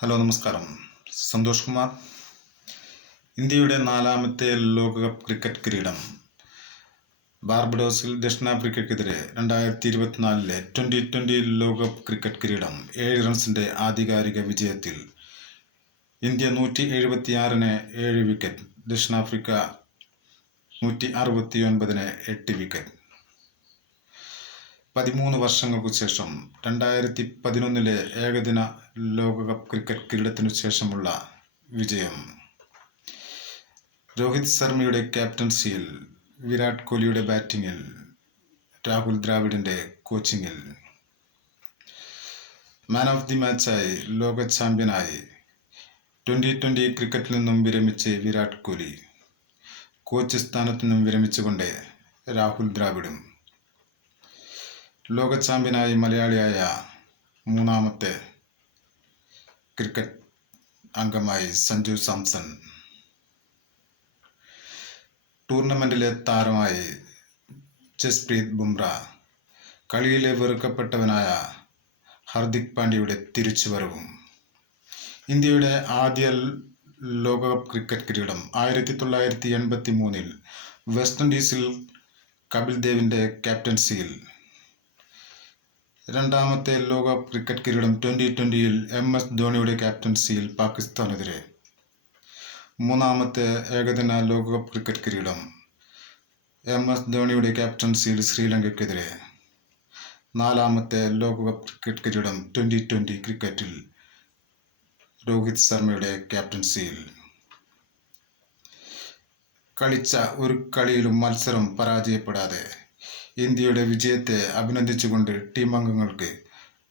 Hello നമസ്കാരം. സന്തോഷ് കുമാർ. ഇന്ത്യയുടെ 4ാമത്തെ ലോകകപ്പ് ക്രിക്കറ്റ് കിരീടം ബാർബഡോസിൽ ദക്ഷിണാഫ്രിക്കയ്ക്കെതിരെ 2024 T20 ലോകകപ്പ് ക്രിക്കറ്റ് കിരീടം 7 റൺസിൻ്റെ ആധികാരിക വിജയത്തിൽ ഇന്ത്യ 176-ന് 7 വിക്കറ്റ്, ദക്ഷിണാഫ്രിക്ക 169-ന് 8 വിക്കറ്റ്. 13 വർഷങ്ങൾക്കു ശേഷം 2011 ഏകദിന ലോകകപ്പ് ക്രിക്കറ്റ് കിരീടത്തിനു ശേഷമുള്ള വിജയം. രോഹിത് ശർമ്മയുടെ ക്യാപ്റ്റൻസിയിൽ, വിരാട് കോഹ്ലിയുടെ ബാറ്റിങ്ങിൽ, രാഹുൽ ദ്രാവിഡിൻ്റെ കോച്ചിങ്ങിൽ. മാൻ ഓഫ് ദി മാച്ചായി, ലോക ചാമ്പ്യനായി 2020 ക്രിക്കറ്റിൽ നിന്നും വിരമിച്ച് വിരാട് കോഹ്ലി, കോച്ച് സ്ഥാനത്തു നിന്നും വിരമിച്ചുകൊണ്ട് രാഹുൽ ദ്രാവിഡും, ലോക ചാമ്പ്യനായി മലയാളിയായ 3ാമത്തെ ക്രിക്കറ്റ് അംഗമായി സഞ്ജു സാംസൺ, ടൂർണമെൻറ്റിലെ താരമായി ജസ്പ്രീത് ബുംറ, കളിയിലെ വെറുക്കപ്പെട്ടവനായ ഹർദിക് പാണ്ഡ്യയുടെ തിരിച്ചുവരവും. ഇന്ത്യയുടെ ആദ്യ ലോകകപ്പ് ക്രിക്കറ്റ് കിരീടം 1983 വെസ്റ്റ് ഇൻഡീസിൽ കപിൽ ദേവിൻ്റെ ക്യാപ്റ്റൻസിയിൽ. 2ാമത്തെ ലോകകപ്പ് ക്രിക്കറ്റ് കിരീടം 2020 MS ധോണിയുടെ ക്യാപ്റ്റൻസിയിൽ പാകിസ്ഥാനെതിരെ. 3ാമത്തെ ഏകദിന ലോകകപ്പ് ക്രിക്കറ്റ് കിരീടം MS ധോണിയുടെ ക്യാപ്റ്റൻസിയിൽ ശ്രീലങ്കയ്ക്കെതിരെ. 4ാമത്തെ ലോകകപ്പ് ക്രിക്കറ്റ് കിരീടം 2020 ക്രിക്കറ്റിൽ രോഹിത് ശർമ്മയുടെ ക്യാപ്റ്റൻസിയിൽ. കളിച്ച ഒരു കളിയിലും മത്സരം പരാജയപ്പെടാതെ ഇന്ത്യയുടെ വിജയത്തെ അഭിനന്ദിച്ചുകൊണ്ട് ടീം അംഗങ്ങൾക്ക്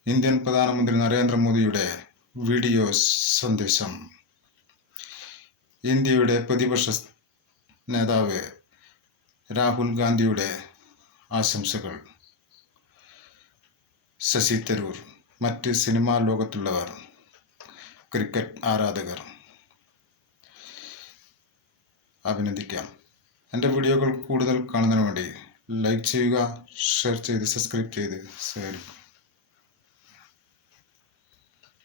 ഇന്ത്യൻ പ്രധാനമന്ത്രി നരേന്ദ്രമോദിയുടെ വീഡിയോ സന്ദേശം. ഇന്ത്യയുടെ പ്രതിപക്ഷ നേതാവ് രാഹുൽ ഗാന്ധിയുടെ ആശംസകൾ. ശശി തരൂർ, മറ്റ് സിനിമാ ലോകത്തുള്ളവർ, ക്രിക്കറ്റ് ആരാധകർ അഭിനന്ദിക്കാം. എൻ്റെ വീഡിയോകൾ കൂടുതൽ കാണുന്നതിന് വേണ്ടി ലൈക്ക് ചെയ്യുക, ഷെയർ ചെയ്ത് സബ്സ്ക്രൈബ് ചെയ്ത് സഹകരിക്കും.